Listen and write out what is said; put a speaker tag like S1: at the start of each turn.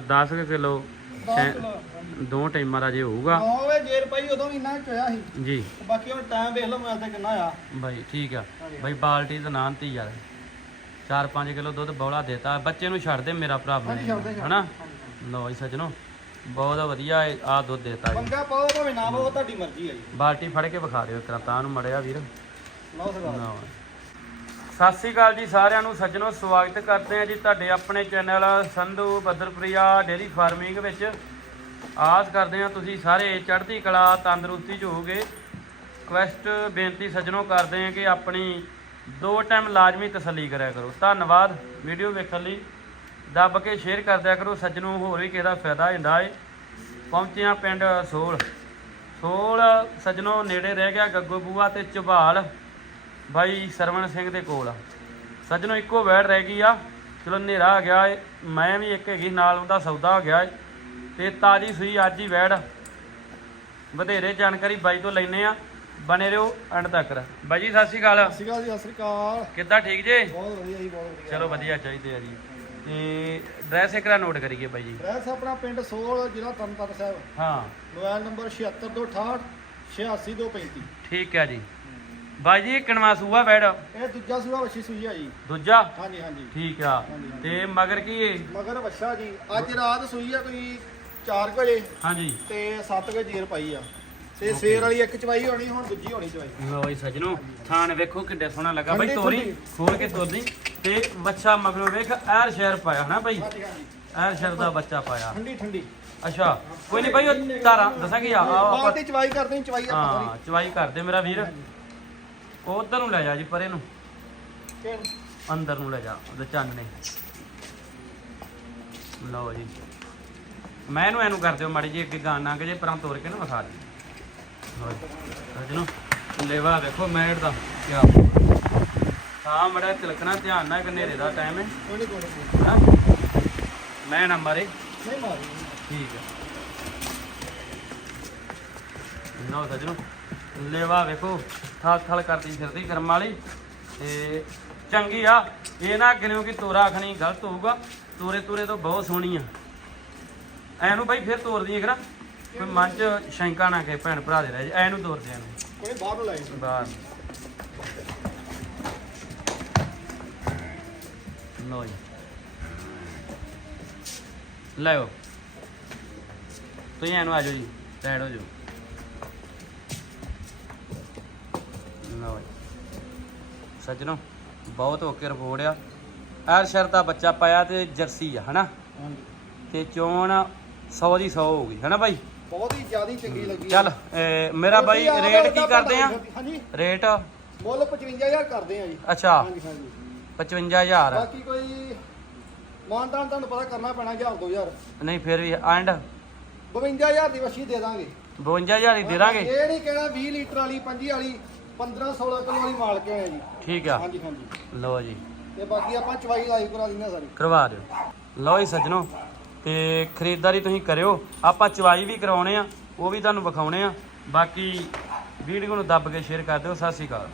S1: 10 kilo
S2: 10 kilo.
S1: ਦੋ ਟਾਈਮਾਂ ਦਾ ਜੇ ਹੋਊਗਾ।
S2: 9 ਵਜੇ ਜੇਰ ਪਈ ਉਦੋਂ ਵੀ ਇੰਨਾ ਚੋਇਆ ਸੀ।
S1: ਜੀ।
S2: ਬਾਕੀ ਹੁਣ ਟਾਈਮ ਵੇਖ ਲਓ ਮੈਂ ਤੇ ਕਿੰਨਾ ਆ।
S1: ਬਾਈ ਠੀਕ ਆ। ਬਾਈ ਬਾਲਟੀ ਤਾਂ ਨਾਂ ਤੀ ਯਾਰ। 4-5 ਕਿਲੋ ਦੁੱਧ ਬੌਲਾ ਦੇਤਾ। ਬੱਚੇ ਨੂੰ ਛੱਡ ਦੇ ਮੇਰਾ ਭਰਾ
S2: ਦੇ ਦੇ।
S1: ਹਨਾ। ਲਓ ਜੀ ਸੱਜਣੋ ਬਹੁਤ ਵਧੀਆ ਆ ਦੁੱਧ ਦੇਤਾ ਜੀ।
S2: ਪੰਗਾ ਪਾਓ ਭਾਵੇਂ ਨਾ ਪਾਓ ਤੁਹਾਡੀ ਮਰਜ਼ੀ ਹੈ ਜੀ।
S1: ਬਾਲਟੀ ਫੜ ਕੇ ਵਿਖਾ ਦਿਓ ਤਰਾ ਤਾਂ ਨੂੰ ਮੜਿਆ ਵੀਰ।
S2: ਲਓ
S1: ਨਾ। ਸਤਿ ਸ੍ਰੀ ਅਕਾਲ ਜੀ ਸਾਰਿਆਂ ਨੂੰ, ਸੱਜਣੋ, ਸਵਾਗਤ ਕਰਦੇ ਹਾਂ ਜੀ ਤੁਹਾਡੇ ਆਪਣੇ channel Sandhu Badarpriya dairy farming ਵਿੱਚ। ਆਸ ਕਰਦੇ ਹਾਂ ਤੁਸੀਂ ਸਾਰੇ ਚੜ੍ਹਦੀ ਕਲਾ, ਤੰਦਰੁਸਤੀ 'ਚ ਹੋਵੋਗੇ। ਕੁਐਸਟ ਬੇਨਤੀ ਸੱਜਣੋ ਕਰਦੇ ਹਾਂ ਕਿ ਆਪਣੀ ਦੋ ਟਾਈਮ ਲਾਜ਼ਮੀ ਤਸੱਲੀ ਕਰਿਆ ਕਰੋ। ਧੰਨਵਾਦ ਵੀਡੀਓ ਵੇਖਣ ਲਈ। ਦੱਬ ਕੇ ਸ਼ੇਅਰ ਕਰ ਦਿਆ ਕਰੋ ਸੱਜਣੋ, ਹੋਰ ਵੀ ਕਿਸੇ ਦਾ ਫਾਇਦਾ ਹੁੰਦਾ ਏ। ਪਹੁੰਚਿਆ ਪਿੰਡ ਸੋਲ। ਸੋਲ ਸੱਜਣੋ ਨੇੜੇ ਰਹਿ ਗਿਆ ਗੱਗੋ ਬੂਆ ਤੇ ਝਬਾਲ ਭਾਈ ਸਰਵਣ ਸਿੰਘ ਦੇ ਕੋਲ ਸੱਜਣੋ ਇੱਕੋ ਵੈੜ ਰਹਿ ਗਈ ਆ। ਚਲੋ ਹਨੇਰਾ ਆ ਗਿਆ ਏ। ਮੈਂ ਵੀ ਇੱਕ ਹੈਗੀ ਨਾਲ ਉਹਦਾ ਸੌਦਾ ਹੋ ਗਿਆ ਏ। ਤੇ ਤਾਜੀ ਸੂਈ ਅੱਜ ਹੀ ਵੈੜ ਵਧੇਰੇ ਜਾਣਕਾਰੀ ਬਾਈ ਤੋਂ ਲੈਨੇ ਆ। ਬਨੇ ਰਹੋ ਐਂਡ ਤੱਕ। ਬਾਈ ਜੀ ਸਤਿ ਸ਼੍ਰੀ ਅਕਾਲ।
S2: ਸਤਿ ਸ਼੍ਰੀ ਅਕਾਲ ਜੀ ਸਤਿ ਸ਼੍ਰੀ ਅਕਾਲ।
S1: ਕਿੱਦਾਂ ਠੀਕ ਜੇ?
S2: ਬਹੁਤ ਵਧੀਆ ਜੀ ਬਹੁਤ ਵਧੀਆ।
S1: ਚਲੋ ਵਧੀਆ ਚਾਹੀਦੇ ਆ ਜੀ। ਤੇ ਡਰੈਸ ਇੱਕਰਾ ਨੋਟ ਕਰੀਏ ਬਾਈ ਜੀ।
S2: ਐਡਰੈਸ ਆਪਣਾ ਪਿੰਡ ਸੋਲ ਜ਼ਿਲ੍ਹਾ ਤਰਨਤਾਰਨ ਸਾਹਿਬ।
S1: ਹਾਂ।
S2: ਮੋਬਾਈਲ ਨੰਬਰ 7628 86235
S1: ਠੀਕ ਹੈ ਜੀ। ਬਾਈ ਜੀ ਕਿਣਵਾ ਸੂਆ ਵੈੜ
S2: ਇਹ ਦੂਜਾ ਸੂਆ ਵੱਛੀ ਸੂਈ ਆ ਜੀ।
S1: ਦੂਜਾ?
S2: ਹਾਂਜੀ ਹਾਂਜੀ।
S1: ਠੀਕ ਆ।
S2: ਹਾਂਜੀ, ਹਾਂਜੀ।
S1: ਤੇ ਮਗਰ ਕੀ ਏ?
S2: ਮਗਰ ਵੱਛਾ ਜੀ। ਅੱਜ ਰਾਤ ਸੂਈ ਆ ਕੋਈ 4 ਵਜੇ।
S1: ਹਾਂਜੀ।
S2: ਤੇ 7 ਵਜੇ ਜੇਰ ਪਾਈ ਆ। ਤੇ ਸਵੇਰ ਵਾਲੀ ਇੱਕ ਚਵਾਈ ਹੋਣੀ ਹੁਣ ਦੂਜੀ ਹੋਣੀ ਚਵਾਈ।
S1: ਲੋ ਜੀ ਸਜਣੋ ਥਾਣ ਵੇਖੋ ਕਿੱਡੇ ਸੋਹਣਾ ਲੱਗਾ ਬਾਈ ਤੋਰੀ। ਖੋਲ ਕੇ ਤੋਰਦੀ ਤੇ ਬੱਚਾ ਮਗਰੋਂ ਵੇਖ ਐਰ ਸ਼ਹਿਰ ਪਾਇਆ ਹਨਾ ਬਾਈ।
S2: ਹਾਂਜੀ ਹਾਂਜੀ।
S1: ਐਰ ਸ਼ਹਿਰ ਦਾ ਬੱਚਾ ਪਾਇਆ।
S2: ਠੰਡੀ ਠੰਡੀ।
S1: ਅੱਛਾ ਕੋਈ ਨਹੀਂ ਬਾਈ ਉਹ ਤਾਰਾ ਦੱਸਾਂ ਕੀ ਆ? ਆ
S2: ਬਾਅਦ
S1: ਆਪਾਂ
S2: ਦੀ ਚਵਾਈ ਕਰਦੇ ਹਾਂ ਚਵਾਈ ਆਪਾਂ
S1: ਹਾਂ ਚਵਾਈ ਕਰਦੇ ਮੇਰਾ ਵੀਰ। ਉਧਰ ਨੂੰ ਲੈ ਜਾ ਜੀ ਪਰੇ ਨੂੰ। ਅੰਦਰ ਨੂੰ ਲੈ ਜਾ ਉਹਦੇ ਚੰਨ ਨੇ ਲਓ ਜੀ। ਮੈਂ ਇਹਨੂੰ ਐਨੂੰ ਕਰ ਦਿਓ ਮਾੜੀ ਜੀ ਅੱਗੇ ਗਾਣ ਕਿ ਜੇ ਪਰਾਂ ਤੋਰ ਕੇ ਨਾ ਵਿਖਾ ਦੇ। ਲਓ ਜੀ। ਸੱਜਣੋ ਲੇਵਾ ਵੇਖੋ ਮੈਰਿਟ ਦਾ। ਕਿਆ ਹਾਂ। ਮੜਾ ਤਿਲਕਣਾ ਧਿਆਨ ਨਾਲ ਹਨੇਰੇ ਦਾ ਟਾਈਮ ਹਾਂ। ਮੈਂ ਨਾ ਮਾਰੇ।
S2: ਨਹੀਂ ਮਾਰੀ।
S1: ਠੀਕ ਹੈ। ਨੋ ਸੱਜਣੋ। ਲੇਵਾ ਵੇਖੋ। ਥਲ ਥਲ ਕਰਦੀ ਫਿਰਦੀ ਕਰਮ ਵਾਲੀ। ਤੇ ਚੰਗੀ ਆ। ਇਹ ਨਾ ਗਿਣਿਓ ਕਿ ਤੋਰਾ ਆਖਣੀ ਗਲਤ ਹੋਊਗਾ। ਤੋਰੇ ਤੋਰੇ ਤੋਂ ਬਹੁਤ ਸੋਹਣੀ ਆ। ਐਨੂੰ ਬਾਈ ਫਿਰ ਤੋਰਦੀ ਹੈ ਕਰਾ ਕੋਈ ਮਨ ਚ ਸ਼ੰਕਾ ਨਾ ਕੇ ਭੈਣ ਭਰਾ ਦੇ ਰਹਿ ਜਾ। ਐਨੂੰ ਤੋਰਦੇ ਐਨੂੰ
S2: ਕੋਈ ਬਾਹਰ ਨੂੰ ਲਾਈ
S1: ਬਾਹਰ। ਲੋ ਜੀ। ਲਾਓ ਤੁਸੀਂ ਇਹਨੂੰ ਆ ਜਾਓ ਜੀ। ਸਾਈਡ ਹੋ ਜਾਓ। ਲਓ ਜੀ ਸੱਜਣੋ ਬਹੁਤ ਓਕੇ ਰਿਪੋਰਟ ਆ। ਐਰ ਸ਼ਰ ਦਾ ਬੱਚਾ ਪਾਇਆ ਤੇ ਜਰਸੀ ਆ ਹਨਾ? ਤੇ ਚੋਣ 100 ਦੀ 100 ਹੋਊਗੀ ਹਨਾ ਬਾਈ?
S2: ਬਹੁਤ ਹੀ ਜ਼ਿਆਦਾ ਚੰਗੀ ਲੱਗੀ
S1: ਚੱਲ ਇਹ ਮੇਰਾ ਬਾਈ ਰੇਟ ਕੀ ਕਰਦੇ ਆ?
S2: ਹਾਂਜੀ।
S1: ਰੇਟ?
S2: ਮੁੱਲ 55000 ਕਰਦੇ ਆ ਜੀ।
S1: ਅੱਛਾ।
S2: ਹਾਂਜੀ ਹਾਂਜੀ।
S1: 55000
S2: ਬਾਕੀ ਕੋਈ ਮਾਨਦਾਨ ਤੁਹਾਨੂੰ ਪਤਾ ਕਰਨਾ ਪੈਣਾ 1000 2000
S1: ਨਹੀਂ ਫਿਰ ਵੀ ਐਂਡ?
S2: 52000 ਦੀ ਵਛੀ ਦੇ ਦਾਂਗੇ।
S1: 52000 ਹੀ ਦੇ ਦਾਂਗੇ?
S2: ਇਹ ਨਹੀਂ ਕਹਿਣਾ 20 ਲੀਟਰ ਵਾਲੀ 25 ਵਾਲੀ 15 16 ਕਿਲੋ ਵਾਲੀ ਮਾਲ ਕੇ ਆਏ ਜੀ।
S1: ਠੀਕ ਆ।
S2: ਹਾਂਜੀ ਹਾਂਜੀ।
S1: ਲਓ ਜੀ।
S2: ਤੇ ਬਾਕੀ ਆਪਾਂ ਚਵਾਈ ਲਾਈਵ ਕਰਾ ਦਿੰਦੇ ਆ ਸਾਰੀ।
S1: ਕਰਵਾ ਦਿਓ। ਲਓ ਜੀ ਸੱਜਣੋ ਤੇ ਖਰੀਦਦਾਰੀ ਤੁਸੀਂ ਕਰਿਓ। ਆਪਾਂ ਚਵਾਈ ਵੀ ਕਰਾਉਣੇ ਆ ਉਹ ਵੀ ਤੁਹਾਨੂੰ ਵਿਖਾਉਣੇ ਆ। ਬਾਕੀ ਵੀਡੀਓ ਨੂੰ ਦੱਬ ਕੇ ਸ਼ੇਅਰ ਕਰ ਦਿਓ। ਸਤਿ ਸ਼੍ਰੀ ਅਕਾਲ।